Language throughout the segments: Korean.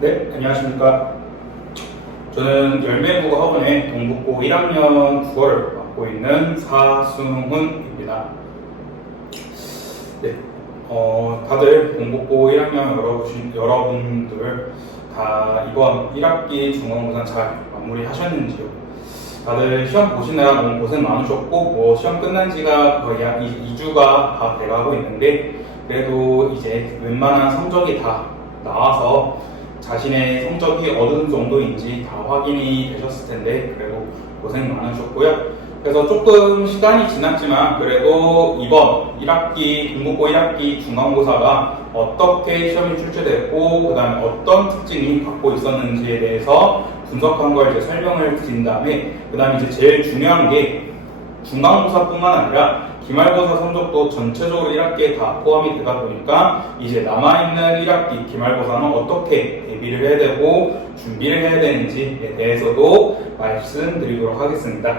네, 안녕하십니까. 저는 열매국어학원의 동북고 1학년 국어를 맡고 있는 사승훈입니다. 네, 다들 동북고 1학년 여러분들 다 이번 1학기 중간고사 잘 마무리하셨는지요? 다들 시험 보시느라 너무 고생 많으셨고, 시험 끝난 지가 거의 약 2주가 다 돼가고 있는데, 그래도 이제 웬만한 성적이 다 나와서 자신의 성적이 어느 정도인지 다 확인이 되셨을 텐데, 그래도 고생 많으셨고요. 그래서 조금 시간이 지났지만, 그래도 이번 1학기, 동북고 1학기 중간고사가 어떻게 시험이 출제됐고, 그 다음에 어떤 특징이 갖고 있었는지에 대해서 분석한 걸 이제 설명을 드린 다음에, 그 다음에 이제 제일 중요한 게 중간고사뿐만 아니라 기말고사 성적도 전체적으로 1학기에 다 포함이 되다 보니까 이제 남아있는 1학기 기말고사는 어떻게 대비를 해야 되고 준비를 해야 되는지에 대해서도 말씀드리도록 하겠습니다.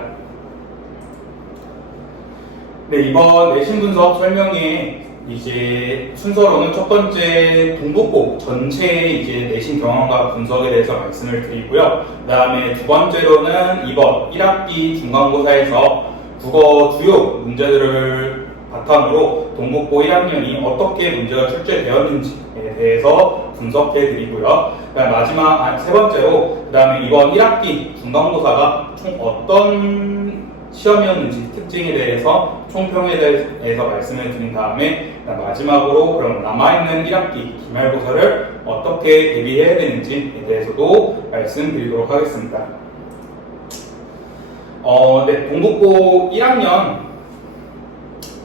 네, 이번 내신 분석 설명에 이제 순서로는 첫 번째 동북고 전체 이제 내신 경험과 분석에 대해서 말씀을 드리고요. 그 다음에 두 번째로는 이번 1학기 중간고사에서 국어 주요 문제들을 바탕으로 동북고 1학년이 어떻게 문제가 출제되었는지에 대해서 분석해 드리고요. 마지막 세 번째로 그 다음에 이번 1학기 중간고사가 총 어떤 시험이었는지 특징에 대해서 총평에 대해서 말씀을 드린 다음에 마지막으로 그럼 남아있는 1학기 기말고사를 어떻게 대비해야 되는지에 대해서도 말씀드리도록 하겠습니다. 네, 동북고 1학년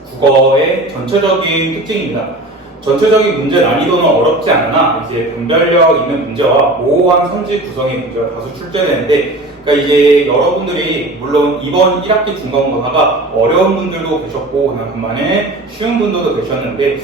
국어의 전체적인 특징입니다. 전체적인 문제 난이도는 어렵지 않으나 이제 분별력 있는 문제와 모호한 선지 구성의 문제가 다수 출제되는데, 그러니까 이제 여러분들이 물론 이번 1학기 중간고사가 어려운 분들도 계셨고 반면에 쉬운 분들도 계셨는데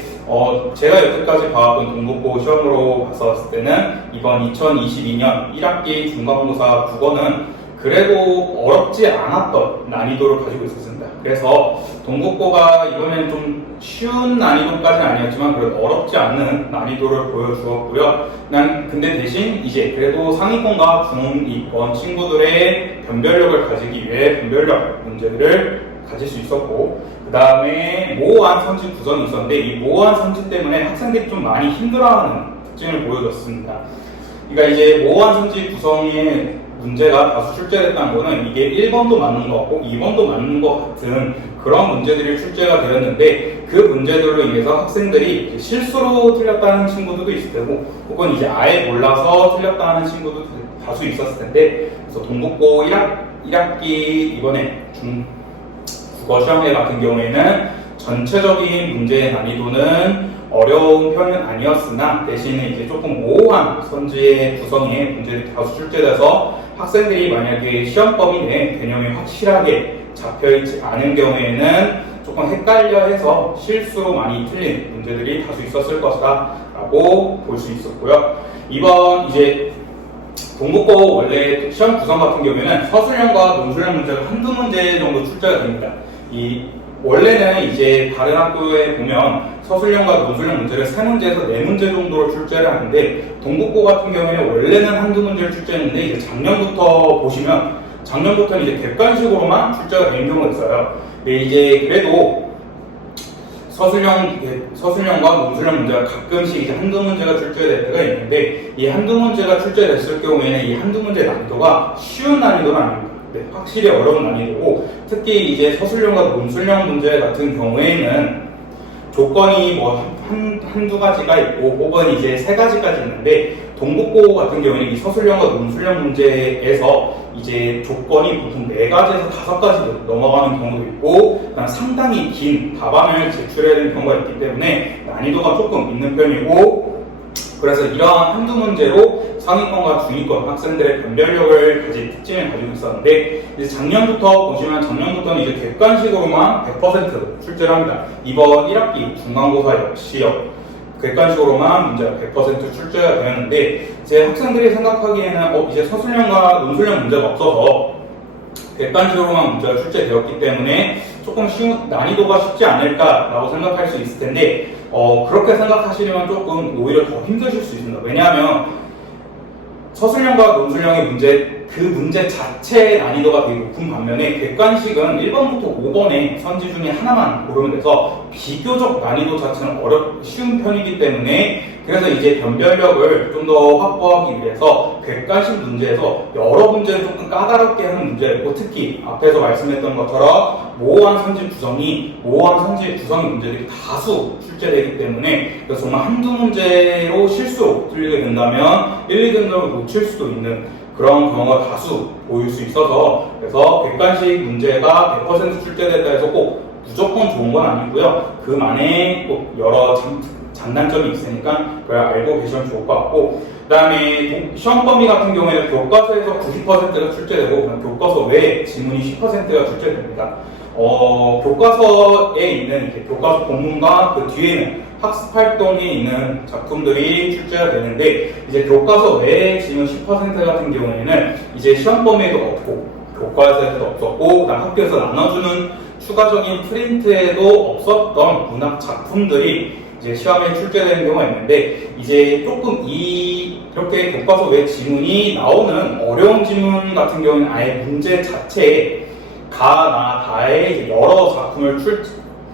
제가 여태까지 봐왔던 동북고 시험으로 봤었을 때는 이번 2022년 1학기 중간고사 국어는 그래도 어렵지 않았던 난이도를 가지고 있었습니다. 그래서 동북고가 이번엔 좀 쉬운 난이도까지는 아니었지만 그래도 어렵지 않는 난이도를 보여주었고요. 근데 대신 이제 그래도 상위권과 중위권 친구들의 변별력을 가지기 위해 변별력 문제들을 가질 수 있었고, 그 다음에 모호한 선지 구성이 있었는데 이 모호한 선지 때문에 학생들이 좀 많이 힘들어하는 특징을 보여줬습니다. 그러니까 이제 모호한 선지 구성의 문제가 다수 출제됐다는 거는 이게 1번도 맞는 것 같고 2번도 맞는 것 같은 그런 문제들이 출제가 되었는데, 그 문제들로 인해서 학생들이 실수로 틀렸다는 친구들도 있을 테고 혹은 이제 아예 몰라서 틀렸다는 친구도 다수 있었을 텐데, 그래서 동북고 1학기 이번에 국어 시험회 같은 경우에는 전체적인 문제의 난이도는 어려운 편은 아니었으나 대신에 이제 조금 모호한 선지의 구성의 문제들이 다수 출제돼서 학생들이 만약에 시험범위 내 개념이 확실하게 잡혀있지 않은 경우에는 조금 헷갈려 해서 실수로 많이 틀린 문제들이 다수 있었을 것이다 라고 볼 수 있었고요. 이번 이제 동북고 원래 시험 구성 같은 경우에는 서술형과 논술형 문제가 한두 문제 정도 출제가 됩니다. 원래는 이제 다른 학교에 보면 서술형과 논술형 문제를 3문제에서 4문제 정도로 출제를 하는데, 동북고 같은 경우에 원래는 한두 문제를 출제했는데 이제 작년부터 보시면 작년부터는 이제 객관식으로만 출제가 되는 경우가 있어요. 근데 이제 그래도 서술형과 논술형 문제가 가끔씩 이제 한두 문제가 출제될 때가 있는데, 이 한두 문제가 출제됐을 경우에는 이 한두 문제 난이도가 쉬운 난이도는 아닙니다. 네, 확실히 어려운 난이도고, 특히 이제 서술형과 논술형 문제 같은 경우에는 조건이 한두 가지가 있고 혹은 이제 3가지까지 있는데, 동북고 같은 경우에는 이 서술형과 논술형 문제에서 이제 조건이 보통 4가지에서 5가지 넘어가는 경우도 있고, 상당히 긴 답안을 제출해야 되는 경우가 있기 때문에 난이도가 조금 있는 편이고, 그래서 이러한 한두 문제로 상위권과 중위권 학생들의 변별력을 가진 특징을 가지고 있었는데, 이제 작년부터는 이제 객관식으로만 100% 출제를 합니다. 이번 1학기 중간고사 역시요. 객관식으로만 문제가 100% 출제가 되었는데, 제 학생들이 생각하기에는 이제 서술형과 논술형 문제가 없어서 객관식으로만 문제가 출제되었기 때문에 조금 난이도가 쉽지 않을까라고 생각할 수 있을 텐데, 그렇게 생각하시려면 조금 오히려 더 힘드실 수 있습니다. 왜냐하면 서술형과 논술형의 문제, 그 문제 자체의 난이도가 되게 높은 반면에 객관식은 1번부터 5번의 선지 중에 하나만 고르면 돼서 비교적 난이도 자체는 쉬운 편이기 때문에 그래서 이제 변별력을 좀 더 확보하기 위해서 객관식 문제에서 여러 문제를 조금 까다롭게 하는 문제고 특히 앞에서 말씀했던 것처럼 모호한 선지 구성이 문제들이 다수 출제되기 때문에 그래서 정말 한두 문제로 실수로 틀리게 된다면 1, 2등급을 놓칠 수도 있는 그런 경우가 다수 보일 수 있어서 그래서 객관식 문제가 100% 출제됐다 해서 꼭 무조건 좋은 건 아니고요. 그만의 꼭 여러 장단점이 있으니까 그걸 알고 계시면 좋을 것 같고 그 다음에 시험 범위 같은 경우에는 교과서에서 90%가 출제되고 교과서 외에 지문이 10%가 출제됩니다. 교과서에 있는 교과서 본문과 그 뒤에는 학습 활동에 있는 작품들이 출제가 되는데 이제 교과서 외에 지문 10% 같은 경우에는 이제 시험 범위에도 없고 교과서에도 없었고 그다음 학교에서 나눠주는 추가적인 프린트에도 없었던 문학 작품들이 이제 시험에 출제되는 경우가 있는데 이제 조금 이렇게 교과서 외 지문이 나오는 어려운 지문 같은 경우는 아예 문제 자체에 가나 다의 여러 작품을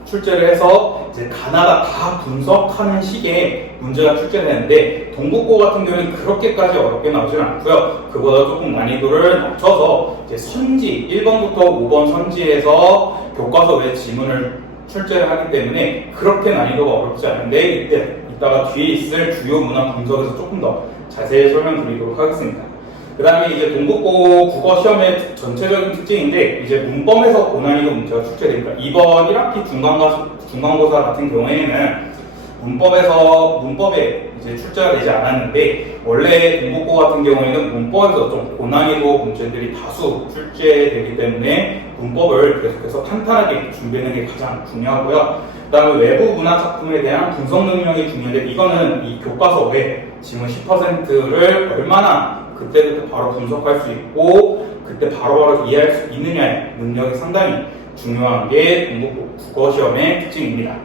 출제를 해서 이제 가나다 다 분석하는 식의 문제가 출제되는데 동국고 같은 경우는 그렇게까지 어렵게 나오지는 않고요. 그보다 조금 난이도를 낮춰서 이제 선지 1번부터 5번 선지에서 교과서 외 지문을 출제를 하기 때문에 그렇게 난이도가 어렵지 않은데 이따가 뒤에 있을 주요 문학 분석에서 조금 더 자세히 설명드리도록 하겠습니다. 그 다음에 이제 동국고 국어 시험의 전체적인 특징인데 이제 문법에서 고난이도 문제가 출제됩니다. 이번 1학기 중간고사 같은 경우에는 문법에 이제 출제가 되지 않았는데 원래 동국고 같은 경우에는 문법에서 좀 고난이도 문제들이 다수 출제되기 때문에 문법을 계속해서 탄탄하게 준비하는 게 가장 중요하고요. 그 다음에 외부 문화 작품에 대한 분석 능력이 중요한데 이거는 이 교과서 외 지문 10%를 얼마나 그때부터 바로 분석할 수 있고 그때 바로바로 이해할 수 있느냐의 능력이 상당히 중요한 게 동국고 국어 시험의 특징입니다.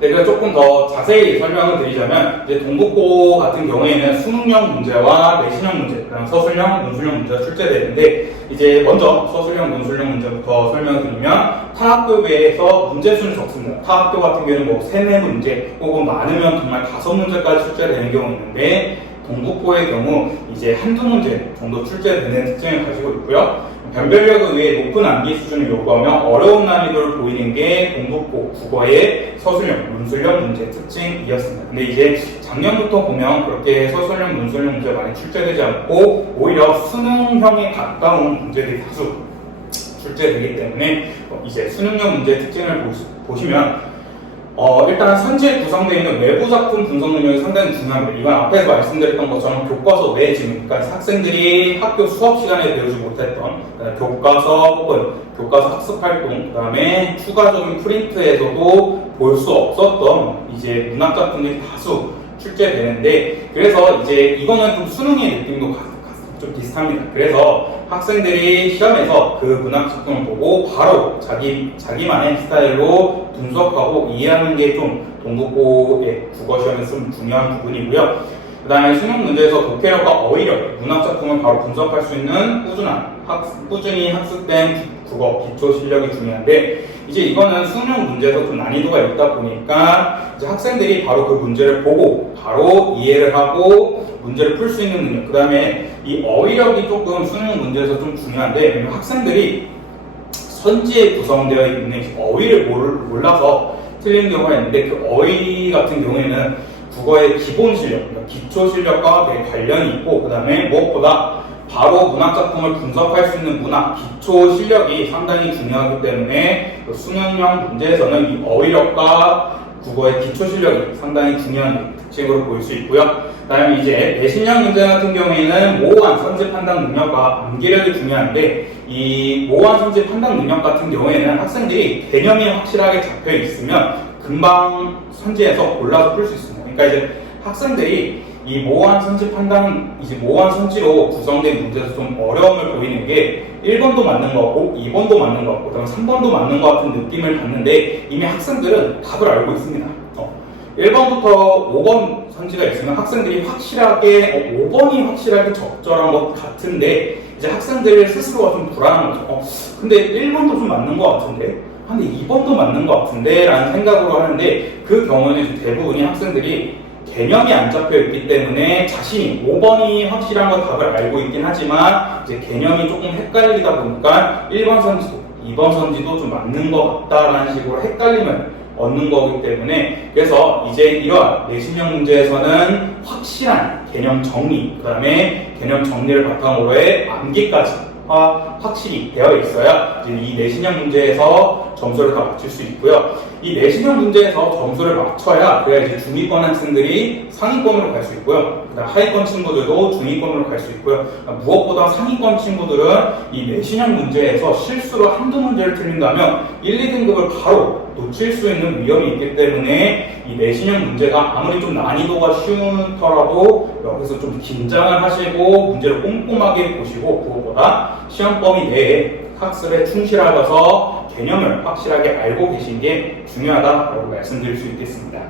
네, 그래서 조금 더 자세히 설명을 드리자면 이제 동국고 같은 경우에는 수능형 문제와 내신형 문제, 그다음 서술형, 논술형 문제가 출제되는데 이제 먼저 서술형, 논술형 문제부터 설명을 드리면 타학교배에서 문제수는 적습니다. 타학교 같은 경우에는 뭐 3, 4문제 혹은 많으면 정말 5문제까지 출제되는 경우 있는데 동국고의 경우 이제 한두 문제 정도 출제되는 특징을 가지고 있고요. 변별력에 의해 높은 암기 수준을 요구하며 어려운 난이도를 보이는 게 동국고 국어의 서술형, 논술형 문제 특징이었습니다. 근데 이제 작년부터 보면 그렇게 서술형, 논술형 문제 많이 출제되지 않고 오히려 수능형에 가까운 문제들이 다수 출제되기 때문에 이제 수능형 문제 특징을 보시면 일단 선지에 구성되어 있는 외부 작품 분석 능력이 상당히 중요합니다. 이건 앞에서 말씀드렸던 것처럼 교과서 외의 지문, 그러니까 학생들이 학교 수업 시간에 배우지 못했던 교과서 혹은 교과서 학습 활동, 그 다음에 추가적인 프린트에서도 볼 수 없었던 이제 문학 작품들이 다수 출제되는데 그래서 이제 이거는 좀 수능의 느낌도 좀 비슷합니다. 그래서 학생들이 시험에서 그 문학 작품을 보고 바로 자기만의 스타일로 분석하고 이해하는 게 좀 동국고의 국어 시험에서 좀 중요한 부분이고요. 그 다음에 수능 문제에서 독해력과 어휘력, 문학 작품을 바로 분석할 수 있는 꾸준히 학습된 국어 기초 실력이 중요한데 이제 이거는 수능 문제에서 좀 난이도가 있다 보니까 이제 학생들이 바로 그 문제를 보고 바로 이해를 하고 문제를 풀 수 있는 능력, 그 다음에 이 어휘력이 조금 수능 문제에서 좀 중요한데 왜냐면 학생들이 선지에 구성되어 있는 어휘를 몰라서 틀리는 경우가 있는데 그 어휘 같은 경우에는 국어의 기본 실력, 그러니까 기초 실력과 되게 관련이 있고 그 다음에 무엇보다 바로 문학 작품을 분석할 수 있는 문학 기초 실력이 상당히 중요하기 때문에 그 수능형 문제에서는 이 어휘력과 국어의 기초 실력이 상당히 중요한 특징으로 보일 수 있고요. 그 다음에 이제 내신형 문제 같은 경우에는 모호한 선지 판단 능력과 암기력이 중요한데 이 모호한 선지 판단 능력 같은 경우에는 학생들이 개념이 확실하게 잡혀 있으면 금방 선지에서 골라서 풀 수 있습니다. 그러니까 이제 학생들이 이 모호한 선지 판단, 이제 모호한 선지로 구성된 문제에서 좀 어려움을 보이는 게 1번도 맞는 것 같고 2번도 맞는 것 같고 그다음 3번도 맞는 것 같은 느낌을 받는데 이미 학생들은 답을 알고 있습니다. 1번부터 5번 선지가 있으면 학생들이 확실하게 5번이 확실하게 적절한 것 같은데 이제 학생들 스스로가 좀 불안한 거죠. 근데 1번도 좀 맞는 것 같은데 근데 2번도 맞는 것 같은데 라는 생각으로 하는데 그 경우는 대부분이 학생들이 개념이 안 잡혀 있기 때문에 자신이 5번이 확실한 건 답을 알고 있긴 하지만 이제 개념이 조금 헷갈리다 보니까 1번 선지도 2번 선지도 좀 맞는 것 같다라는 식으로 헷갈림을 얻는 거기 때문에 그래서 이제 이러한 내신형 문제에서는 확실한 개념 정리 그 다음에 개념 정리를 바탕으로 해 암기까지 확실히 되어 있어야 이제 이 내신형 문제에서 점수를 다 맞출 수 있고요. 이 내신형 문제에서 점수를 맞춰야 그래야 이제 중위권 학생들이 상위권으로 갈 수 있고요. 그다음 하위권 친구들도 중위권으로 갈 수 있고요. 무엇보다 상위권 친구들은 이 내신형 문제에서 실수로 한두 문제를 틀린다면 1, 2등급을 바로 놓칠 수 있는 위험이 있기 때문에 이 내신형 문제가 아무리 좀 난이도가 쉬운더라도 여기서 좀 긴장을 하시고 문제를 꼼꼼하게 보시고 그것보다 시험 범위 내에 학습에 충실하셔서 개념을 확실하게 알고 계신 게 중요하다고 말씀드릴 수 있겠습니다.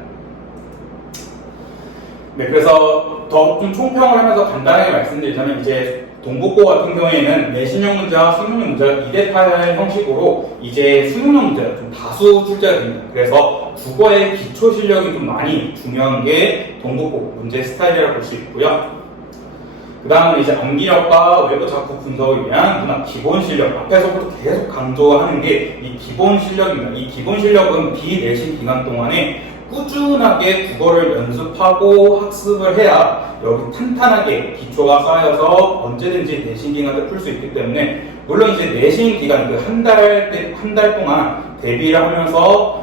네, 그래서 더 좀 총평을 하면서 간단하게 말씀드리자면 이제 동북고 같은 경우에는 내신형 문제와 수능형 문제가 2대8 형식으로 이제 수능형 문제가 좀 다수 출제가 됩니다. 그래서 국어의 기초 실력이 좀 많이 중요한 게 동북고 문제 스타일이라고 볼 수 있고요. 그 다음은 이제 암기력과 외부 작품 분석을 위한 문학 기본 실력. 앞에서부터 계속 강조하는 게 이 기본 실력입니다. 이 기본 실력은 비내신 기간 동안에 꾸준하게 국어를 연습하고 학습을 해야 여기 탄탄하게 기초가 쌓여서 언제든지 내신 기간을 풀 수 있기 때문에 물론 이제 내신 기간 그 한 달 동안 대비를 하면서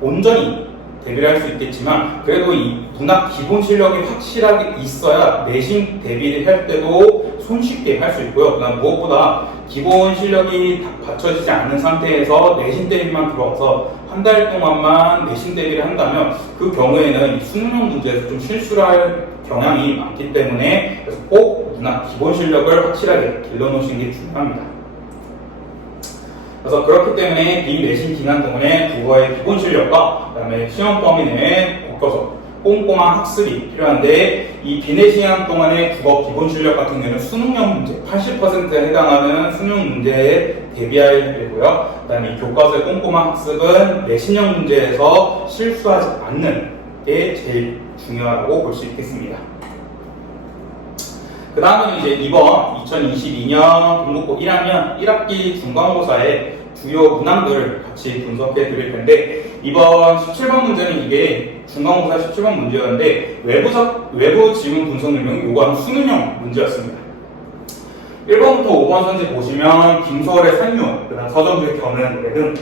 온전히 대비를 할 수 있겠지만 그래도 이 문학 기본 실력이 확실하게 있어야 내신 대비를 할 때도 손쉽게 할 수 있고요. 그다음 무엇보다 기본 실력이 받쳐지지 않는 상태에서 내신 대비만 들어가서 한 달 동안만 내신 대비를 한다면 그 경우에는 이 수능형 문제에서 좀 실수를 할 경향이 많기 때문에 그래서 꼭 문학 기본 실력을 확실하게 길러놓으시는 게 중요합니다. 그래서 그렇기 때문에 비내신 기간 동안에 국어의 기본 실력과 그 다음에 시험 범위 내에 걷어서 꼼꼼한 학습이 필요한데 이 비내신 기간 동안의 국어 기본 실력 같은 경우는 수능형 문제 80%에 해당하는 수능 문제에 대비해야 되고요. 그 다음에 교과서의 꼼꼼한 학습은 내신형 문제에서 실수하지 않는 게 제일 중요하다고 볼 수 있겠습니다. 그 다음은 이제 이번 2022년 동북고 1학년 1학기 중간고사의 주요 문항들을 같이 분석해 드릴 텐데 이번 17번 문제는 이게 중간고사 17번 문제였는데 외부 지문 분석 능력이 요구하는 수능형 문제였습니다. 1번부터 5번 선지 보시면 김소월의 산유원, 그 다음 서정주의 견해의 노래 등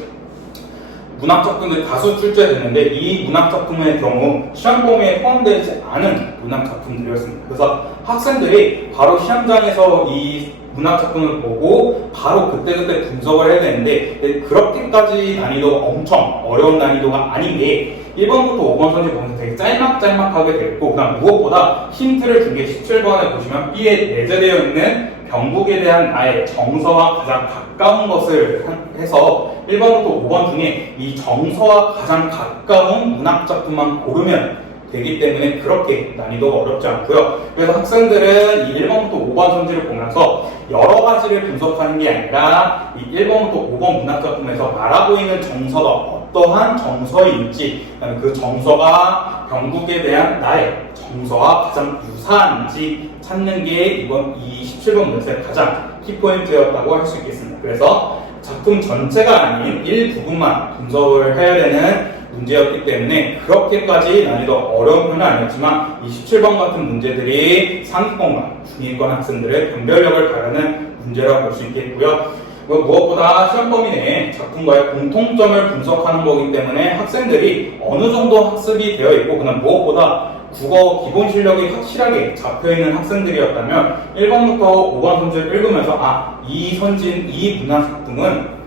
문학 작품들이 다수 출제되는데 이 문학 작품의 경우 시험 범위에 포함되지 않은 문학 작품들이었습니다. 그래서 학생들이 바로 시험장에서 이 문학 작품을 보고 바로 그때그때 분석을 해야 되는데 그렇게까지 난이도가 엄청 어려운 난이도가 아닌 게 1번부터 5번 선지 보면서 되게 짤막짤막하게 됐고 그다음 무엇보다 힌트를 준 게 17번에 보시면 B에 내재되어 있는 경북에 대한 나의 정서와 가장 가까운 것을 해서 1번부터 5번 중에 이 정서와 가장 가까운 문학작품만 고르면 되기 때문에 그렇게 난이도가 어렵지 않고요. 그래서 학생들은 이 1번부터 5번 선지를 보면서 여러 가지를 분석하는 게 아니라 이 1번부터 5번 문학작품에서 말하고 있는 정서가 어떠한 정서인지 그 정서가 경북에 대한 나의 정서와 가장 유사한지 찾는 게 이번 이 17번 문제의 가장 키포인트였다고 할 수 있겠습니다. 그래서 작품 전체가 아닌 일부분만 분석을 해야 되는 문제였기 때문에 그렇게까지 난이도 어려운 편은 아니었지만 이 17번 같은 문제들이 상위권과 중위권 학생들의 변별력을 가르는 문제라고 볼 수 있겠고요. 무엇보다 시험 범위 내에 작품과의 공통점을 분석하는 거기 때문에 학생들이 어느 정도 학습이 되어 있고 그다음 무엇보다 국어 기본 실력이 확실하게 잡혀있는 학생들이었다면 1번부터 5번 선지를 읽으면서 이 문학 작품은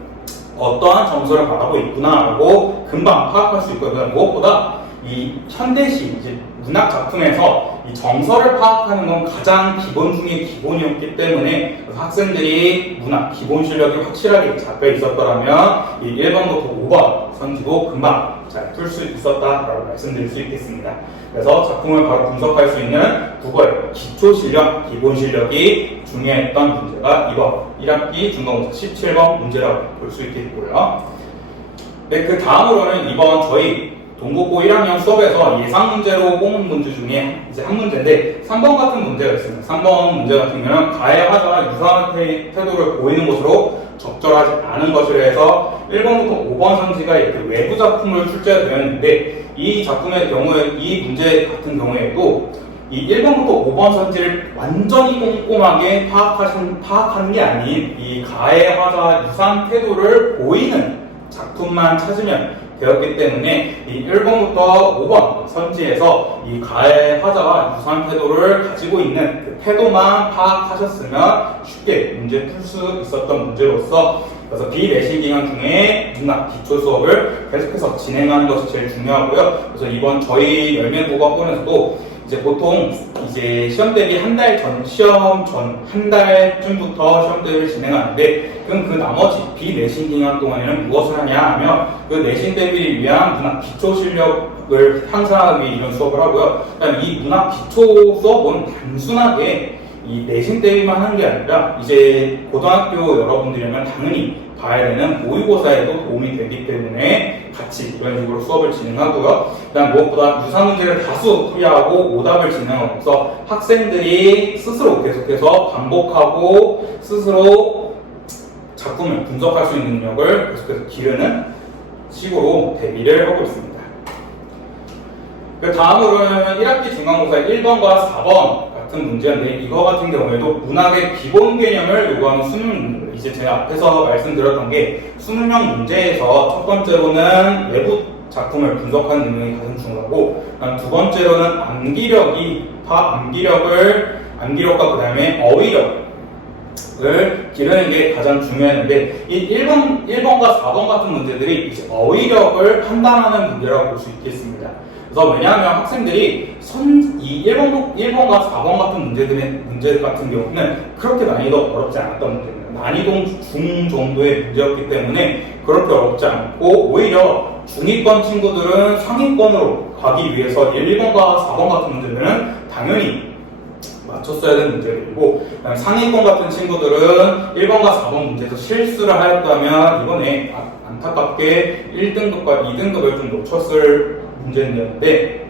어떠한 정서를 말하고 있구나 라고 금방 파악할 수 있고요. 무엇보다 이 현대시 이제 문학 작품에서 이 정서를 파악하는 건 가장 기본 중에 기본이었기 때문에 학생들이 문학 기본 실력이 확실하게 잡혀 있었더라면 이 1번부터 5번 선지도 금방 잘 풀 수 있었다라고 말씀드릴 수 있겠습니다. 그래서 작품을 바로 분석할 수 있는 국어의 기초 실력, 기본 실력이 중요했던 문제가 이번 1학기 중간고사 17번 문제라고 볼 수 있겠고요. 네, 그 다음으로는 이번 저희 동국고 1학년 수업에서 예상 문제로 뽑은 문제 중에 이제 한 문제인데 3번 같은 문제가 있습니다. 3번 문제 같은 경우는 가해하거나 유사한 태도를 보이는 것으로 적절하지 않은 것이라 해서 1번부터 5번 선지가 이렇게 외부 작품을 출제되었는데 이 작품의 경우에 이 문제 같은 경우에도 이 1번부터 5번 선지를 완전히 꼼꼼하게 파악하는 게 아닌 이 가해하자 유사한 태도를 보이는 작품만 찾으면 되었기 때문에 이 1번부터 5번 선지에서 이 가해하자와 유사한 태도를 가지고 있는 그 태도만 파악하셨으면 쉽게 문제 풀 수 있었던 문제로서 그래서 비내신 기간 중에 문학 기초 수업을 계속해서 진행하는 것이 제일 중요하고요. 그래서 이번 저희 열매국어학원에서도 이제 보통 이제 시험 대비 한 달쯤부터 시험대를 진행하는데 그럼 그 나머지 비내신 기간 동안에는 무엇을 하냐 하면 그 내신 대비를 위한 문학 기초 실력을 향상하기 위해 이런 수업을 하고요. 그다음에 이 문학 기초 수업은 단순하게 이 내신 대비만 하는 게 아니라 이제 고등학교 여러분들이면 당연히 봐야 되는 모의고사에도 도움이 되기 때문에 같이 이런 식으로 수업을 진행하고요. 그다음 무엇보다 유사 문제를 다수 풀이하고 오답을 진행하면서 학생들이 스스로 계속해서 반복하고 스스로 작품을 분석할 수 있는 능력을 계속해서 기르는 식으로 대비를 하고 있습니다. 그 다음으로는 1학기 중간고사 1번과 4번 같은 문제인데 이거 같은 경우에도 문학의 기본 개념을 요구하는 수능 문제입니다. 이제 제가 앞에서 말씀드렸던 게 수능형 문제에서 첫 번째로는 외부 작품을 분석하는 능력이 가장 중요하고 두 번째로는 암기력과 그 다음에 어휘력을 기르는 게 가장 중요했는데 이 1번과 4번 같은 문제들이 이제 어휘력을 판단하는 문제라고 볼 수 있겠습니다. 그래서 왜냐하면 학생들이 이 1번과 4번 같은 문제들 같은 경우는 그렇게 난이도 어렵지 않았던 문제입니다. 난이도 중 정도의 문제였기 때문에 그렇게 어렵지 않고 오히려 중위권 친구들은 상위권으로 가기 위해서 1번과 4번 같은 문제들은 당연히 맞췄어야 되는 문제들이고 상위권 같은 친구들은 1번과 4번 문제에서 실수를 하였다면 이번에 안타깝게 1등급과 2등급을 좀 놓쳤을 문제였는데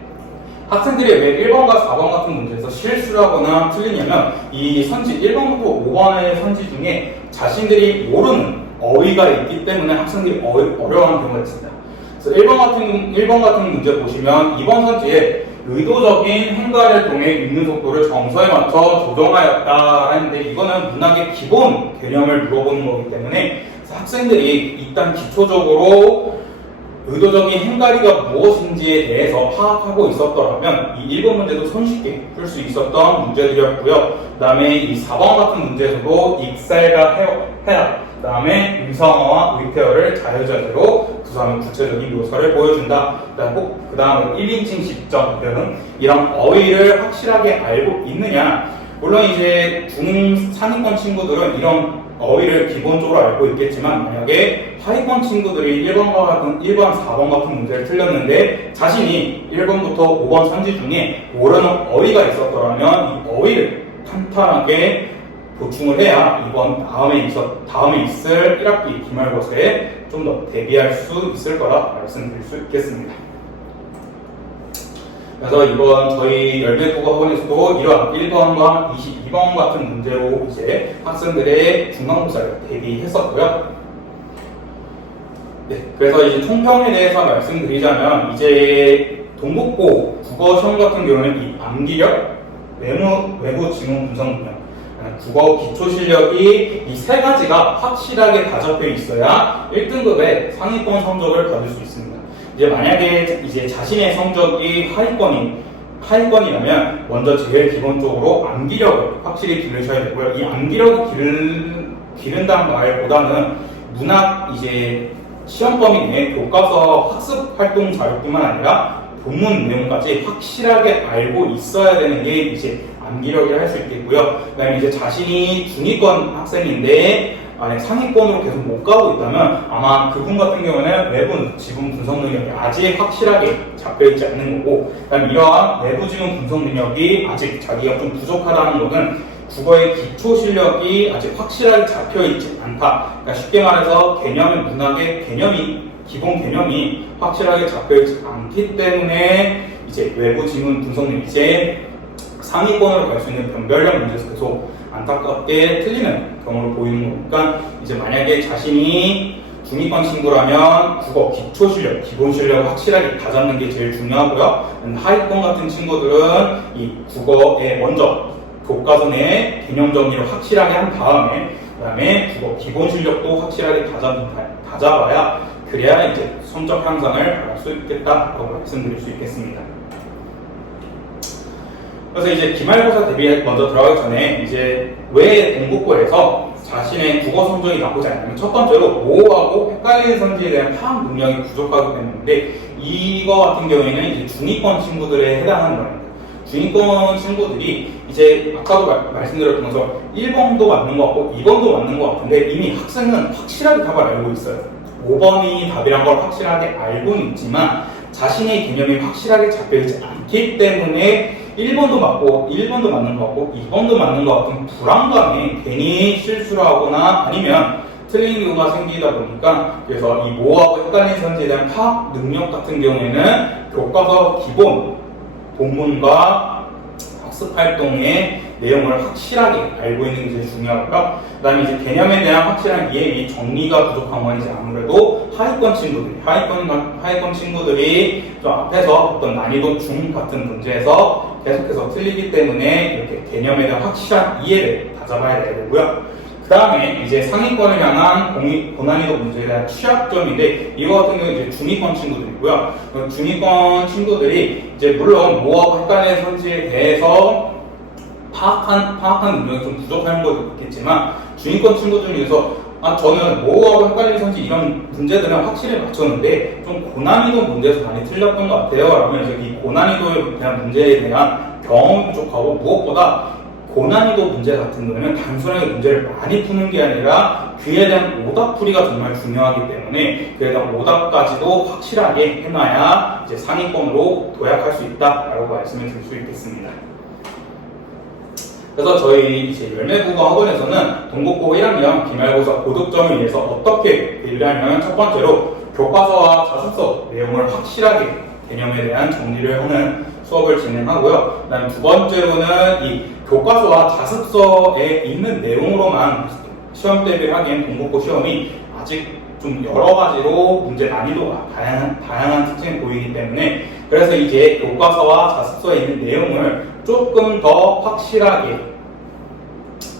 학생들이 왜 1번과 4번 같은 문제에서 실수를 하거나 틀리냐면 이 선지 1번부터 5번의 선지 중에 자신들이 모르는 어휘가 있기 때문에 학생들이 어려워하는 경우가 있습니다. 그래서 1번 같은 문제 보시면 이번 선지에 의도적인 행가를 통해 읽는 속도를 정서에 맞춰 조정하였다 하는데 이거는 문학의 기본 개념을 물어보는 거기 때문에 학생들이 일단 기초적으로 의도적인 행가리가 무엇인지에 대해서 파악하고 있었더라면 이 1번 문제도 손쉽게 풀 수 있었던 문제들이었고요. 그 다음에 이 4번 같은 문제에서도 익살과 해학, 그 다음에 음성어와 의태어를 자유자재로 구사하는 구체적인 묘사를 보여준다. 그 다음에 1인칭 시점 등 이런 어휘를 확실하게 알고 있느냐. 물론 이제 상위권 친구들은 이런 어휘를 기본적으로 알고 있겠지만 만약에 하위권 친구들이 1번, 4번 같은 문제를 틀렸는데 자신이 1번부터 5번 선지 중에 모르는 어휘가 있었더라면 이 어휘를 탄탄하게 보충을 해야 이번 다음에 있을 1학기 기말고사에 좀 더 대비할 수 있을 거라 말씀드릴 수 있겠습니다. 그래서 이번 저희 열매국어학원에서도 이러한 1번과 22번 같은 문제로 이제 학생들의 중간고사를 대비했었고요. 네, 그래서 이제 총평에 대해서 말씀드리자면 이제 동국고 국어 시험 같은 경우는 이 암기력, 외부 지문 분석 능력, 국어 기초 실력이 이 세 가지가 확실하게 다잡혀 있어야 1등급의 상위권 성적을 받을 수 있습니다. 이제 만약에 이제 자신의 성적이 하위권이라면 먼저 제일 기본적으로 암기력을 확실히 기르셔야 되고요. 이 암기력을 기른다는 말보다는 문학 이제 시험 범위 내 교과서 학습 활동 자료뿐만 아니라 본문 내용까지 확실하게 알고 있어야 되는 게 이제 암기력이라 할 수 있겠고요. 그다음에 이제 자신이 중위권 학생인데 상위권으로 계속 못 가고 있다면 아마 그분 같은 경우는 외부 지문 분석 능력이 아직 확실하게 잡혀있지 않는 거고, 그다음에 이러한 내부 지문 분석 능력이 아직 자기가 좀 부족하다는 것은 국어의 기초 실력이 아직 확실하게 잡혀있지 않다. 그러니까 쉽게 말해서 개념의 문학의 기본 개념이 확실하게 잡혀있지 않기 때문에 이제 외부 지문 분석 능력, 이제 상위권으로 갈 수 있는 변별력 문제에서 계속 안타깝게 틀리는 경우를 보이는 거니까, 이제 만약에 자신이 중위권 친구라면 국어 기초 실력, 기본 실력을 확실하게 다잡는 게 제일 중요하고요. 하위권 같은 친구들은 이 국어에 먼저 교과서 내 개념 정리를 확실하게 한 다음에, 그 다음에 국어 기본 실력도 확실하게 다잡아야 그래야 이제 성적 향상을 바랄 수 있겠다라고 말씀드릴 수 있겠습니다. 그래서 이제 기말고사 대비에 먼저 들어가기 전에 이제 왜 동국고에서 자신의 국어 성적이 나쁘지 않냐면, 첫 번째로 모호하고 헷갈리는 선지에 대한 파악 능력이 부족하기 때문인데, 이거 같은 경우에는 이제 중위권 친구들에 해당하는 겁니다. 중위권 친구들이 이제 아까도 말씀드렸던 것처럼 1번도 맞는 것 같고 2번도 맞는 것 같은데 이미 학생은 확실하게 답을 알고 있어요. 5번이 답이란 걸 확실하게 알고는 있지만 자신의 개념이 확실하게 잡혀있지 않기 때문에 1번도 맞고 1번도 맞는 것 같고 2번도 맞는 것 같은 불안감에 괜히 실수를 하거나 아니면 틀린 경우가 생기다 보니까, 그래서 이 모호하고 헷갈리는 선지에 대한 파악 능력 같은 경우에는 교과서 기본 본문과 학습 활동의 내용을 확실하게 알고 있는 게 제일 중요하고요. 그 다음에 이제 개념에 대한 확실한 이해 및 정리가 부족한 건 이제 아무래도 하위권 친구들이 좀 앞에서 어떤 난이도 중 같은 문제에서 계속해서 틀리기 때문에 이렇게 개념에 대한 확실한 이해를 다잡아야 되고요. 그 다음에 이제 상위권을 향한 고난이도 문제에 대한 취약점인데, 이거 같은 경우는 이제 중위권 친구들이고요. 중위권 친구들이 이제 물론 모호하고 헷갈리는 선지에 대해서 파악한 능력이 좀 부족한 것도 있겠지만, 중위권 친구들 중에서 저는 모호하고 헷갈리는 선지 이런 문제들은 확실히 맞췄는데 좀 고난이도 문제에서 많이 틀렸던 것 같아요. 라면서 이 고난이도에 대한 문제에 대한 경험이 부족하고, 무엇보다 고난이도 문제 같은 경우는 단순하게 문제를 많이 푸는 게 아니라 그에 대한 오답풀이가 정말 중요하기 때문에 그에 대한 오답까지도 확실하게 해놔야 이제 상위권으로 도약할 수 있다라고 말씀을 드릴 수 있겠습니다. 그래서 저희 이제 열매국어 학원에서는 동국고 1학년 기말고사 고득점을 위해서 어떻게 대비를 하냐면, 첫 번째로 교과서와 자습서 내용을 확실하게 개념에 대한 정리를 하는 수업을 진행하고요. 그다음 두 번째로는 이 교과서와 자습서에 있는 내용으로만 시험 대비를 하기엔 동국고 시험이 아직 좀 여러 가지로 문제 난이도가 다양한 특징을 보이기 때문에, 그래서 이제 교과서와 자습서에 있는 내용을 조금 더 확실하게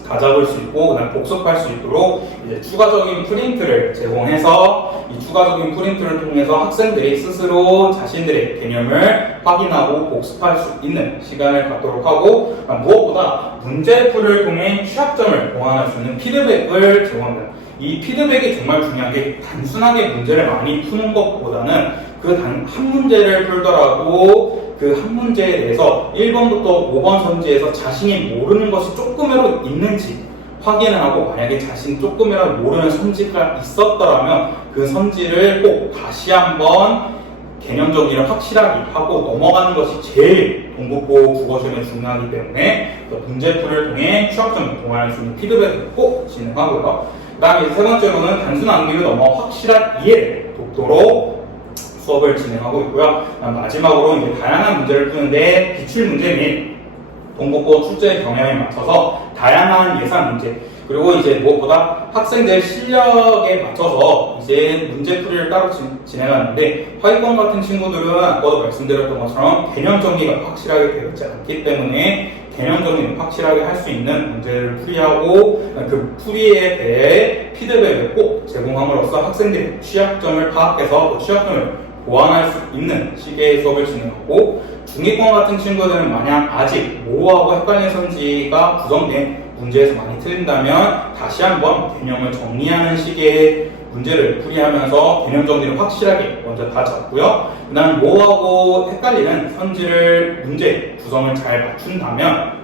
다잡을 수 있고 그다음 복습할 수 있도록 이제 추가적인 프린트를 제공해서, 이 추가적인 프린트를 통해서 학생들이 스스로 자신들의 개념을 확인하고 복습할 수 있는 시간을 갖도록 하고, 무엇보다 문제풀이를 통해 취약점을 보완할 수 있는 피드백을 제공합니다. 이 피드백이 정말 중요한 게, 단순하게 문제를 많이 푸는 것보다는 그 단 한 문제를 풀더라도 그 한 문제에 대해서 1번부터 5번 선지에서 자신이 모르는 것이 조금이라도 있는지 확인을 하고, 만약에 자신이 조금이라도 모르는 선지가 있었더라면 그 선지를 꼭 다시 한번 개념 정리를 확실하게 하고 넘어가는 것이 제일 동국고 국어시험에 중요하기 때문에 문제풀이를 통해 취약점을 보완할 수 있는 피드백을 꼭 진행하고요. 그 다음에 세 번째로는 단순 암기를 넘어 확실한 이해를 돕도록 수업을 진행하고 있고요. 마지막으로 이제 다양한 문제를 푸는데 기출문제 및 동국고 출제 경향에 맞춰서 다양한 예상 문제, 그리고 이제 무엇보다 학생들 실력에 맞춰서 이제 문제풀이를 따로 진행하는데, 하위권 같은 친구들은 아까도 말씀드렸던 것처럼 개념 정리가 확실하게 되어있지 않기 때문에 개념 정리를 확실하게 할 수 있는 문제를 풀이하고 그 풀이에 대해 피드백을 꼭 제공함으로써 학생들의 취약점을 파악해서 그 취약점을 보완할 수 있는 시기의 수업을 진행하고, 중위권 같은 친구들은 만약 아직 모호하고 헷갈리는 선지가 구성된 문제에서 많이 틀린다면 다시 한번 개념을 정리하는 시기의 문제를 풀이하면서 개념 정리를 확실하게 먼저 다 잡고요. 그 다음에 뭐하고 헷갈리는 선지를 문제 구성을 잘 맞춘다면,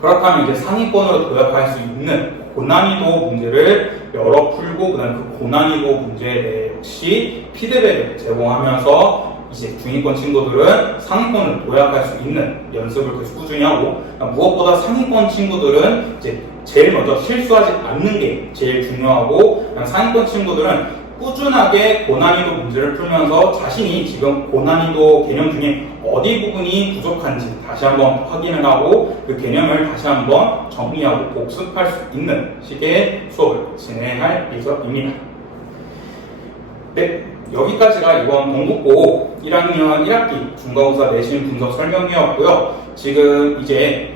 그렇다면 이제 상위권으로 도약할 수 있는 고난이도 문제를 여러 풀고, 그 다음에 그 고난이도 문제에 대해 역시 피드백을 제공하면서 이제 중위권 친구들은 상위권을 도약할 수 있는 연습을 계속 꾸준히 하고, 무엇보다 상위권 친구들은 이제 제일 먼저 실수하지 않는 게 제일 중요하고, 상위권 친구들은 꾸준하게 고난이도 문제를 풀면서 자신이 지금 고난이도 개념 중에 어디 부분이 부족한지 다시 한번 확인을 하고 그 개념을 다시 한번 정리하고 복습할 수 있는 식의 수업을 진행할 예정입니다. 네, 여기까지가 이번 동국고 1학년 1학기 중간고사 내신 분석 설명이었고요. 지금 이제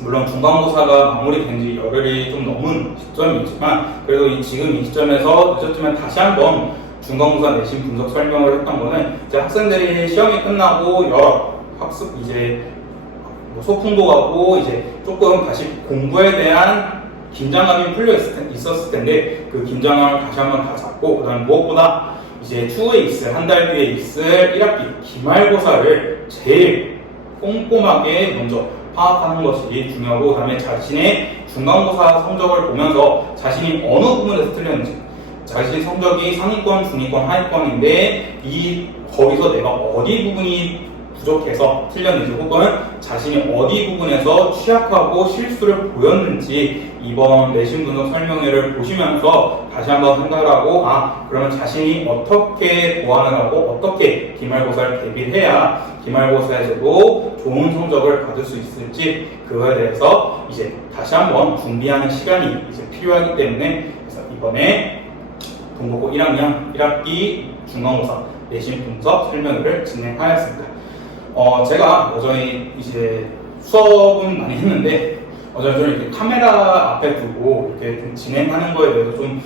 물론 중간고사가 마무리된 지 열흘이 좀 넘은 시점이지만, 그래도 지금 이 시점에서 늦었지만 다시 한번 중간고사 내신 분석 설명을 했던 거는, 이제 학생들이 시험이 끝나고 여러 학습 이제 소풍도 가고 이제 조금 다시 공부에 대한 긴장감이 풀려 있었을 텐데, 그 긴장감을 다시 한번 다 잡고, 그 다음에 무엇보다 이제 추후에 있을, 한 달 뒤에 있을 1학기 기말고사를 제일 꼼꼼하게 먼저 파악하는 것이 중요하고, 그 다음에 자신의 중간고사 성적을 보면서 자신이 어느 부분에서 틀렸는지, 자신의 성적이 상위권, 중위권, 하위권인데 거기서 내가 어디 부분이 부족해서 틀렸는지, 혹은 자신이 어디 부분에서 취약하고 실수를 보였는지 이번 내신 분석 설명회를 보시면서 다시 한번 생각을 하고, 그러면 자신이 어떻게 보완을 하고 어떻게 기말고사를 대비해야 기말고사에서도 좋은 성적을 받을 수 있을지, 그거에 대해서 이제 다시 한번 준비하는 시간이 이제 필요하기 때문에, 그래서 이번에 동국고 1학년 1학기 중간고사 내신 분석 설명회를 진행하였습니다. 제가 여전히 이제 수업은 많이 했는데, 좀 이렇게 카메라 앞에 두고 이렇게 좀 진행하는 거에 대해서 좀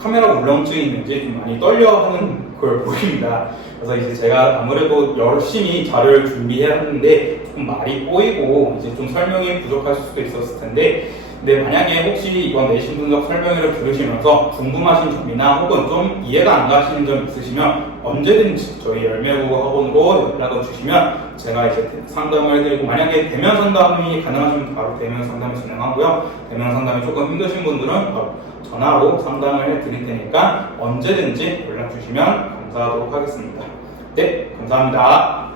카메라 울렁증이 있는지 좀 많이 떨려하는 걸 보입니다. 그래서 이제 제가 아무래도 열심히 자료를 준비해야 하는데 조금 말이 꼬이고 이제 좀 설명이 부족할 수도 있었을 텐데, 근데 만약에 혹시 이번 내신 분석 설명회를 들으시면서 궁금하신 점이나 혹은 좀 이해가 안 가시는 점 있으시면 언제든지 저희 열매국어 학원으로 연락을 주시면 제가 이제 상담을 해드리고, 만약에 대면 상담이 가능하시면 바로 대면 상담을 진행하고요. 대면 상담이 조금 힘드신 분들은 바로 전화로 상담을 해드릴 테니까 언제든지 연락 주시면 감사하도록 하겠습니다. 네, 감사합니다.